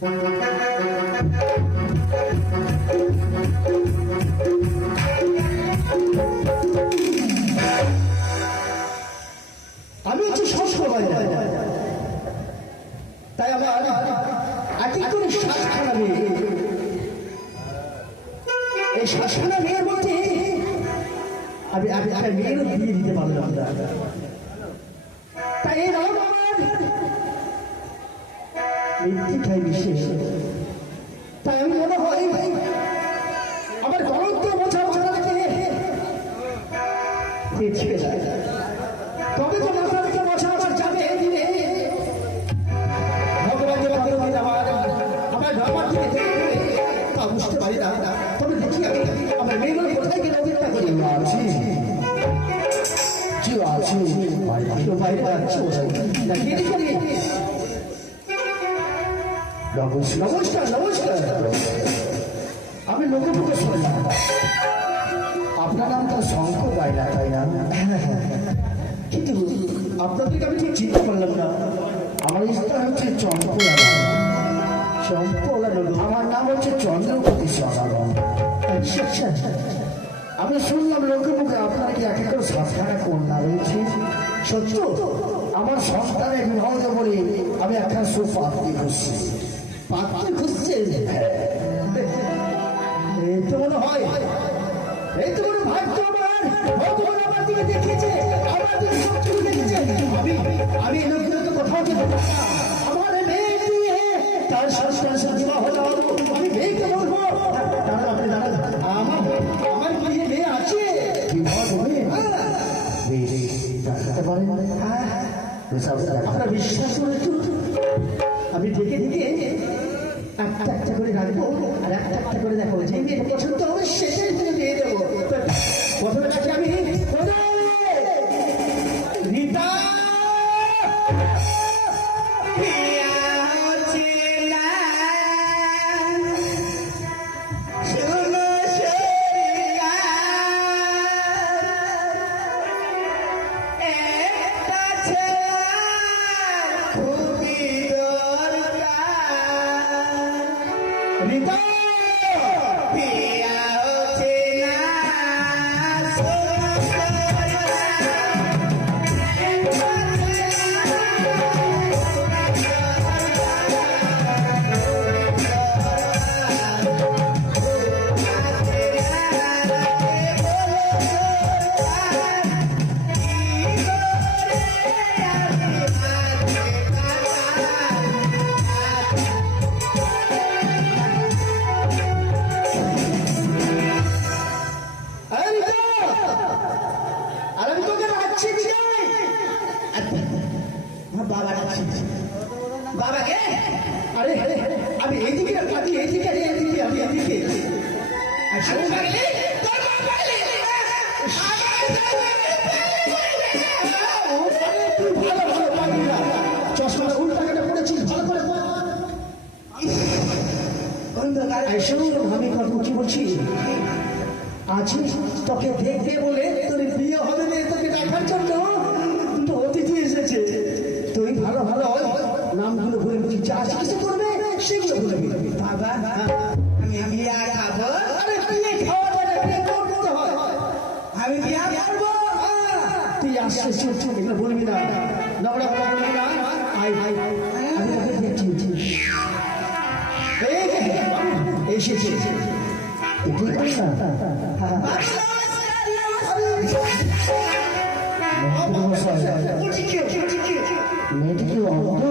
আমি হচ্ছে সবসময় তাই আমার শ্বাসখানা মেয়ে, এই শ্বাসখানা মেয়ের মধ্যে আমি একটা মেয়েরও বিয়ে দিতে পারলাম না। তাই এই নাম আমার মৃত্যুটাই বিশেষ। তাই আমি মনে হয় আমার গণত্ব বোঝা তবে তো মাথা থেকে বসা আমার যাবে দিনে ভগবান যে আমার ধর্মার দিকে তা বুঝতে পারি না। তবে দেখি আমি আমার মেয়েগুলো কোথায় গেলে অপেক্ষা করি আছি বাইরে যাচ্ছি নমস্কার নমস্কার। আমি লোকমুখে শুনলাম আপনার নাম তো শঙ্কর বাইরা, তাই না? কিন্তু আপনাদেরকে আমি ঠিক চিনতে পারলাম না। আমার স্থান হচ্ছে চম্পলা। আমার নাম হচ্ছে চন্দ্রপতি সনাতন। আমি শুনলাম লোকের মুখে আপনার কি এক করে 7খানা কন্যা রয়েছে। সত্য? আমার সন্তানের বিবাহ বলে আমি একটা সুপাত্রী খুঁজছি। পাত্রী খুঁজছেন? এই তো মনে হয়, এই তো মনে ভাগ্য আমার। ভগবান আমার দিকে দেখেছে, আমার দিকে সত্যি দেখেছে। আমি লোকগুলোকে কোথাও যেতে পারি না। আমার মেয়ে দিয়ে তার সংস্কার বিবাহ হলো। আমি মেয়েকে বলবো তাহলে আপনি জানেন আমার বিয়ে মেয়ে আছে, বিবাহ হবে। আপনারা বিশ্বাস করে আমি ডেকে দিকে একটা একটা করে রাখবো আর একটা একটা করে দেখো যে মেয়ে পছন্দ হবে সেটাই তুমি দিয়ে দেবো। প্রথমে রাখি আমি রীতা। আমি এইদিকে আমি এইদিকে এইদিকে আমি এইদিকে চশমাটা উল্টাটা পড়েছিস ভালো করে। আমি কথা কি বলছি, আজ তোকে দেখবে বলে তোর বিয়ে হবে না, তোকে দেখার জন্য দুটো অতিথি এসেছে। তুই ভালো ভালো নামগুলো বলে বলছি, যা কিছু করবে সেগুলো বলবি। বাবা আমি বিয়ে খাবো। আরে বিয়ে খাওয়া যায় না, বিয়ে করতে হয়। আমি বিয়ে করবো। তুই আসছিস এগুলো বলবি না, নবড়া বলবি না। আই ভাই আমি তোকে দেখছি এসেছে মেয়েটি কি অন্ধ?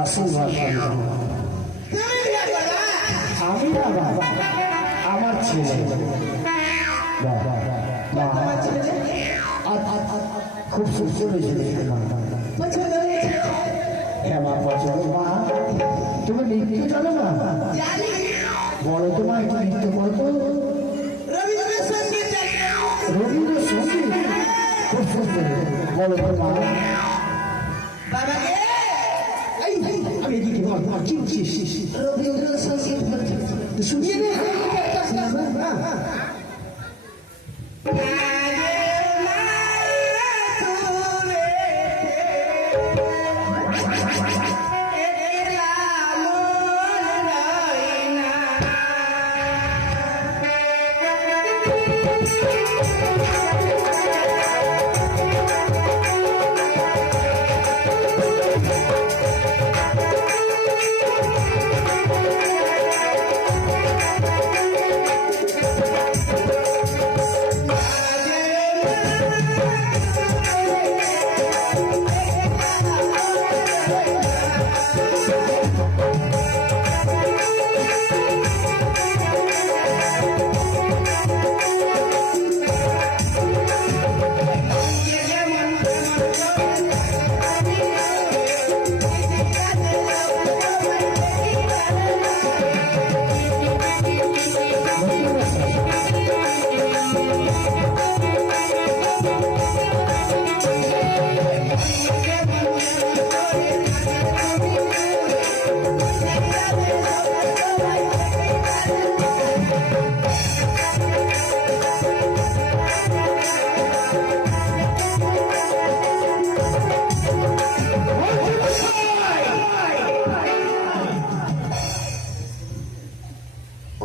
আশীর্বাদ আমি না বাবা, আমার ছেলে খুব সুস্থ হয়েছে। হ্যাঁ মা পছন্দ। মা তুমি নৃত্য জানো না? বলো তোমার একটু নৃত্য করবো। রবীন্দ্রসঙ্গীত খুব সুন্দর, বলো তো মা। আমি এদিকে রবীন্দ্রসঙ্গীত শুনিয়ে নে।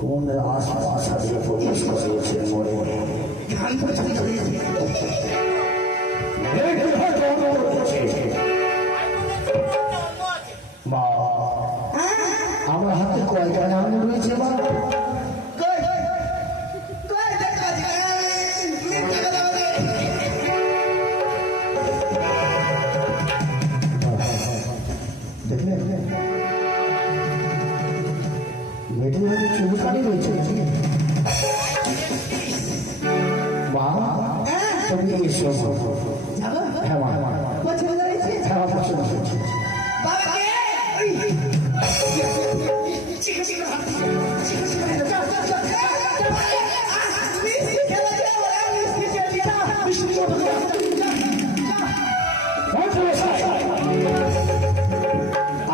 কোন আশপাশ দিয়ে প্রবেশ করেছে মরে গান পছন্দ হয়েছে মা আমার হাতে কয়টা নাম রয়েছে মা দেখলে মেয়েটির হাতে চুলকানি রয়েছে মা তুমি এসো হ্যাঁ মা পছন্দ হয়েছে হ্যাঁ পছন্দ হয়েছে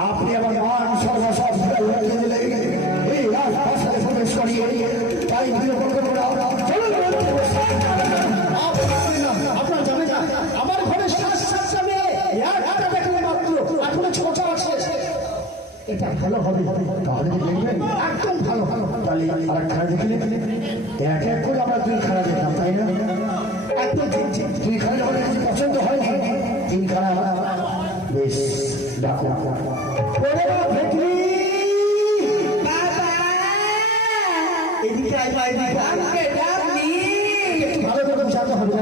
আপনি আমার মান সর্বসব এই রাজভাষায় প্রবেশ করিয়ে তাই আপনার জানে আমার ঘরে এখনো ছোট আছে এটা ভালো হবে তাহলে দেখবেন একদম ভালো ভালো তাহলে আর খেলা দেখলে এক এক করে আমরা দুই খেলা দেখলাম তাই না একদম দুই খেলা যখন পছন্দ হয় তিন খেলা বেশ ডাকো এদিকে ভালো করে বুঝাতে হবে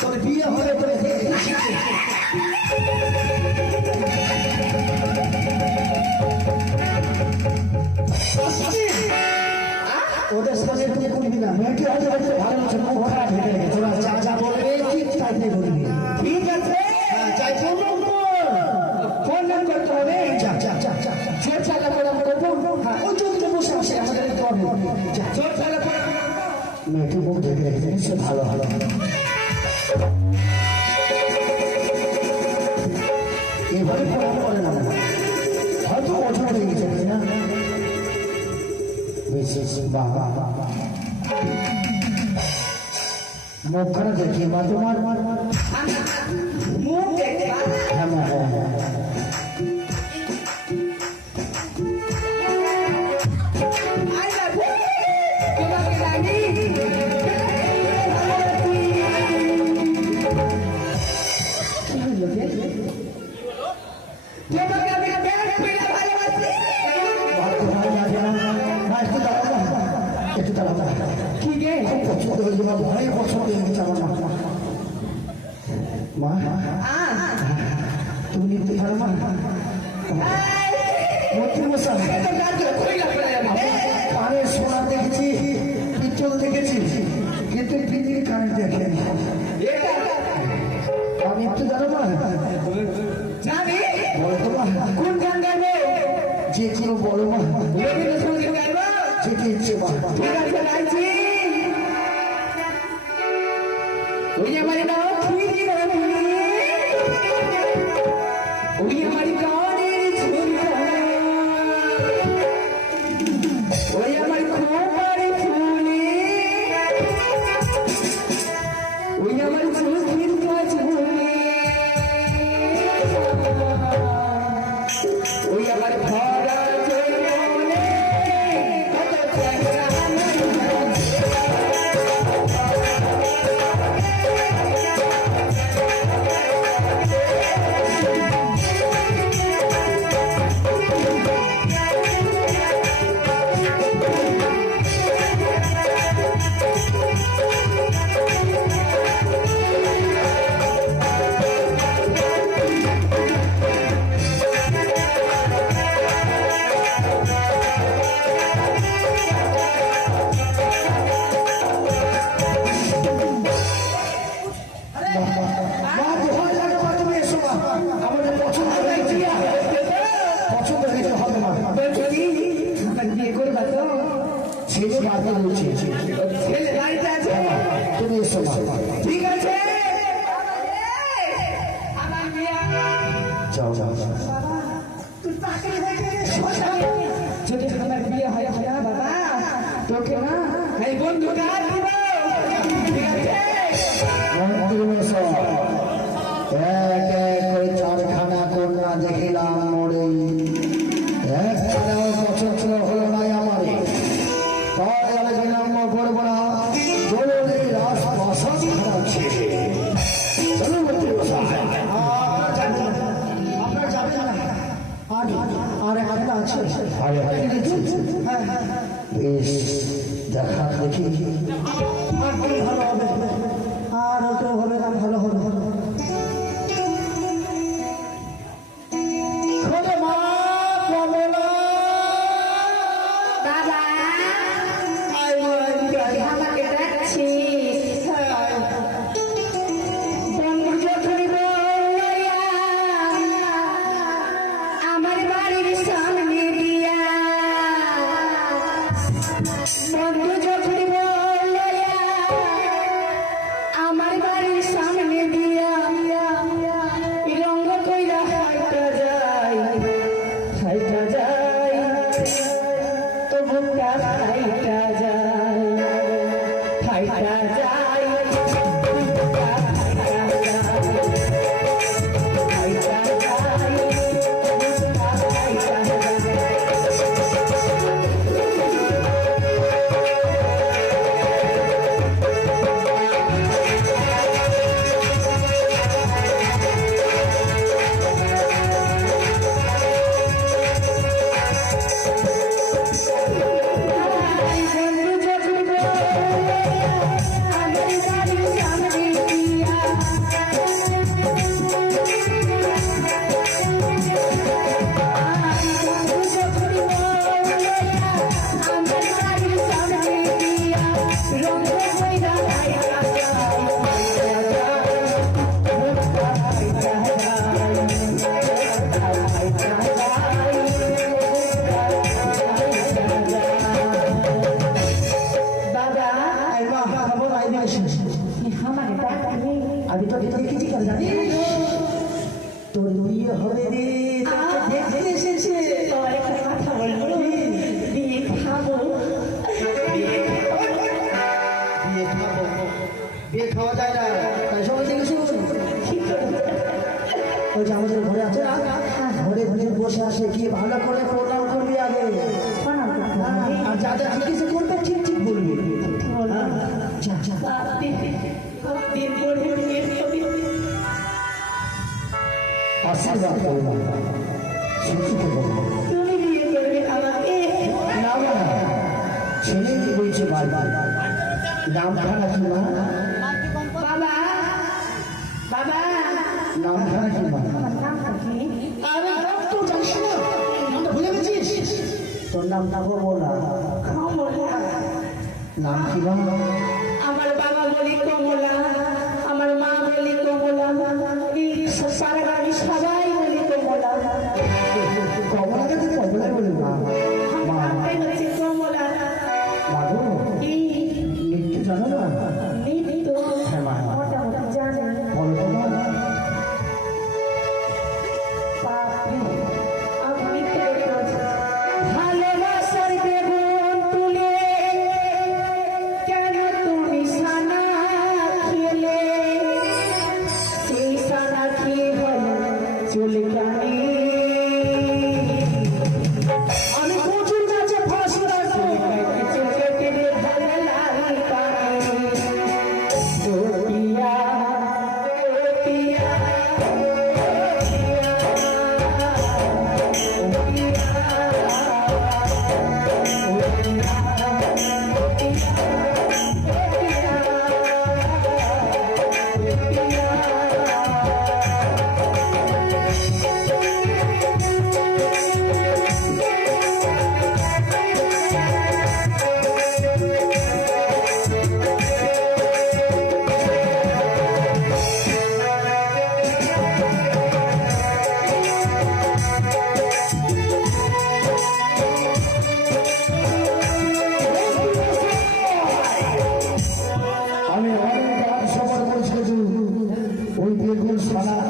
তোর বিয়ে হবে তোর ওদের সাথে তুমি করবি না মেয়েটি হয়তো হয়তো ভালো আছে খুব খারাপ হয়ে গেছে তোরা যা যা বলবে ঠিক তাই করবি ঠিক আছে চাই ফোন করতে হবে যা যা যা যা জোর চালা করে আমরা করবো হ্যাঁ ওই জন্য বসে আসে আমাদের করবে যা জোর চালা করে মেয়েটি মুখ দেখে রেখেছে নিশ্চয় ভালো ভালো এভাবে ফোন করে না হয়তো ওজন হয়ে গেছে না মুখখানা দেখি বা তোমার মুখ ভয়ে পছন্দ হয়ে গেছে আমার মা তুমি নিতে পারো মা কানে সোনা দেখেছি পিতল দেখেছি কিন্তু পৃথিবীর কানে দেখেনি আমি একটু জানো মা বলো তো মা কোন গান গাইবে যে কোনো বড় মা যেতে ইচ্ছে মা ঠিক আছে গাইছি ওই हमारी लक्ष्मी की रानी ওই हमारी कानेर झुमका ওই हमारी खोपड़ी ছেলে বাড়িতে রয়েছে। ছেলে বাড়িতে আছে? তুমি এসো মা। ঠিক আছে, যাও যাও যাও। তুই তাকে দেখে যদি আমার বিয়ে হয় না বাবা, তোকে না এই বন্ধুটা দিব। ঠিক আছে, মন্ত্রী মশাই, এক এক করে চারখানা কন্যা দেখিলাম মোড়ে, একটাও পছন্দ হলো না আমার। তাই আমি বিলম্ব করবো না, জরুরি রাজপ্রাসাদ খারাপ ছিল। চলুন মন্ত্রী মশাই। আপনার যাবেন না? আর একটা আছে। আরে হ্যাঁ হ্যাঁ, বেশ, দেখা দেখি। আর খুব ভালো হবে, আর ওটা হবে না, ভালো হবে। খোদা মা কমলা, বাবা আয় মা, এদিকে আয়। আমাকে ডাকছিস? হ্যাঁ, আয়। বন্ধু যখন বললো আমার বাড়ির সামনে দিয়া, বন্ধু যখন বললো আমার বাড়ির সামনে দিয়া, রঙ্গ কইরা হাইটা যায়, হাইটা যায়, তো বুকটা হাইটা যায়, হাইটা যায়, বুকটা হাইটা যায়, হাইটা যায়, বুকটা হাইটা যায়। বন্ধু যখন বললো আমার বাড়ির সামনে দিয়া, বন্ধু যখন বললো আমার বাড়ির সামনে দিয়া, রঙ কইরা হাইটা যায়, হাইটা যায়, বুকটা হাইটা যায়, হাইটা যায়, বুকটা হাইটা যায়। বাবা আয় মা, খাবো না, আয় মা, এসো। আমাকে ডাকলি? আমি তোকে দেখেছি কেন জানিস? তোর বিয়ে হবে রে, তোকে দেখতে এসেছে। তোমার একটা কথা বলবো? বিয়ে খাবো? বিয়ে খাবো? বিয়ে খাওয়া যায় না, তাই সবাই থেকে শুন। ঠিক করে ওই যে আমাদের ঘরে আছে না, ঘরে ঘরে বসে আসে, গিয়ে ভালো করে প্রণাম করবি আগে। প্রণাম করতে হবে। আর যা যা জিজ্ঞেস করবে ঠিক ঠিক বলবি। বলবো। যা যা। দিন পরে বিয়ে হবে। আশীর্বাদ করবো, শিক্ষিত করবো। তুমি বিয়ে করবে আমাকে? না না, ছেলে কি বলছে বারবার, নাম খানা কি মা? বাবা বাবা নাম খানা কি মা? আমার নামটা কি? আরে তো জানিস না, নামটা ভুলে গেছিস? তোর নাম না কমলা। কমলা। নাম কি মা? আমার বাবা বলি কমলা, আমার মা বলি কমলা, এই সারা বাড়ি সবাই বলি কমলা। কমলাকে তুই কমলাই বলে মা। মা নামটাই হচ্ছে কমলা। মাগো, কি নৃত্য জানো না? নৃত্য? হ্যাঁ মা। মোটামুটি জানি। বলো তো মা। বাপরে, আপনি তো ভালোবাসার বেগুন তুলে কেন তুমি সানা খেলে? সেই সানা খেয়ে হলো চুলকানি। আমি প্রচুর কাছে ফাঁসি রাখি, চোখে টেনে ঢালে লাল পানি। ও পিয়া, ও পিয়া,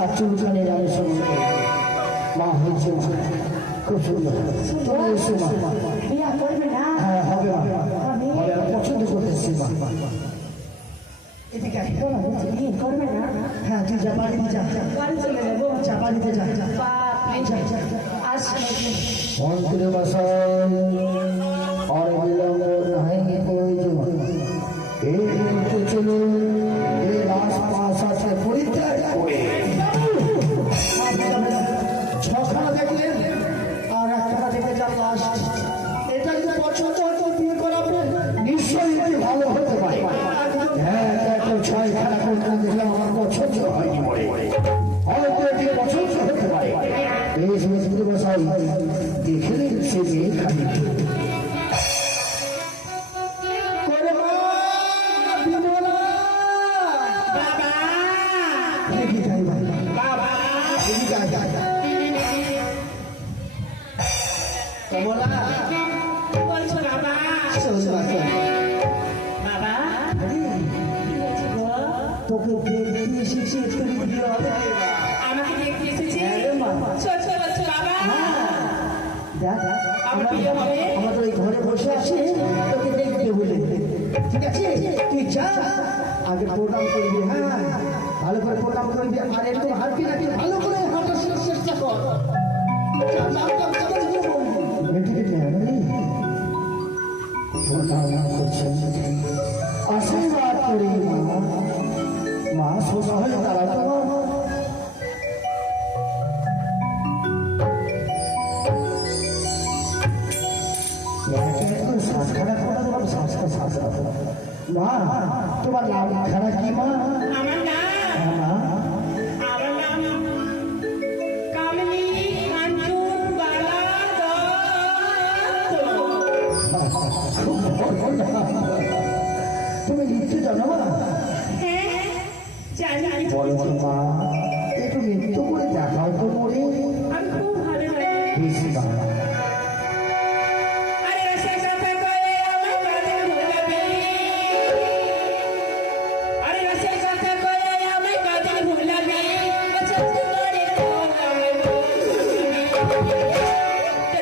আর চুলখানি আমি শুনবো মা হয়েছে মা খুব সুন্দর তুমি এসো মা বিয়া করবে না হ্যাঁ হবে মা আমি পছন্দ করতেছি মা এদিকে আয়। বিয়ে করবে না হ্যাঁ তুই যা বাড়িতে যা বাড়ি চলে যাবো যা বাড়িতে যা মন্ত্রী মশাই আর বিলম্ব নাই প্রয়োজন এই মুহূর্তে চলুন এই রাজপ্রাসাদকে পরিত্যাগ করে ছখানা দেখলেন আর একখানা দেখে যা লাস্ট এটা যদি পছন্দ হয়তো বিয়ে করাবে নিশ্চয়ই এটি ভালো হতে পারে হ্যাঁ দেখো ছয়খানা করতে দেখলাম আমার পছন্দ হয়নি বলে হয়তো এটি পছন্দ হতে পারে এই মন্ত্রী মশাই দেখে নিন সে মেয়ে খালি কমলা কি বলছো বাবা বাবা কি হয়েছে গো? তোকে দেখতে এসেছি একটু বিয়ে হবে আমাকে দেখতে এসেছি সত্যি বলছো বাবা দেখ আমার বিয়ে হবে? আমাদের ওই ঘরে বসে আছি তোকে দেখতে বলে ঠিক আছে তুই যা আগে প্রোগ্রাম করবি হ্যাঁ ভালো করে প্রোগ্রাম করবি আর একটু হাঁটবি নাকি ভালো করে হাঁটার চেষ্টা কর যা, যা, যা, যা, যা, যা, যা। মেয়েটিকে নেই আশীর্বাদ করি মা মা সোজা হয়ে দাঁড়াতে মা তোমার নাম খানা কি মা আমার নাম আমার নাম কামিনী কাঞ্চন বালা তুমি লিখতে জানো মা হ্যাঁ জানি বলো তো মা একটু নৃত্য করে দেখাও তো মরে আমি খুব ভালো লাগে বেশি বাবা আরে রসে সাথে করে আমার কাছে ভুলাবি আরে রসে সাথে করে আমার কাছে ভুলাবি সত্যি করে আমার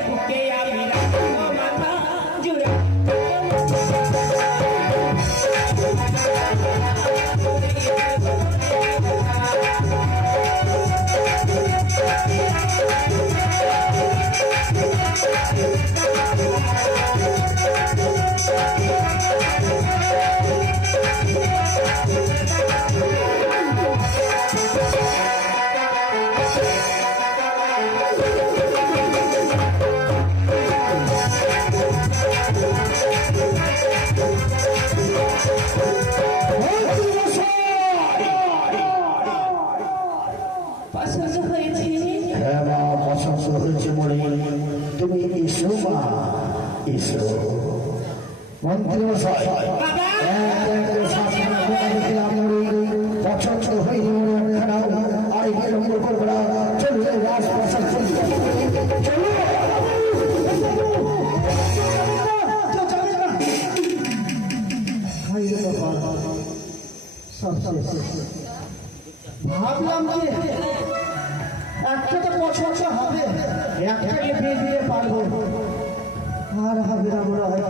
বুকে আমি রাখবো মাথা জুড়ে পছন্দ হয়েছে হ্যাঁ মা পছন্দ হয়েছে মরে তুমি এসো মা এসো মন্ত্রী মশাই বাবা পছন্দ হয়নি মনে খারাপ আর বিলম্ব করবে না চলো রাজপ্রাসাদ চলি চলো ভাবলাম যে একটা তো পছন্দ হবে একটাকে বিয়ে দিতে পারবো আর হবে না মনে হয়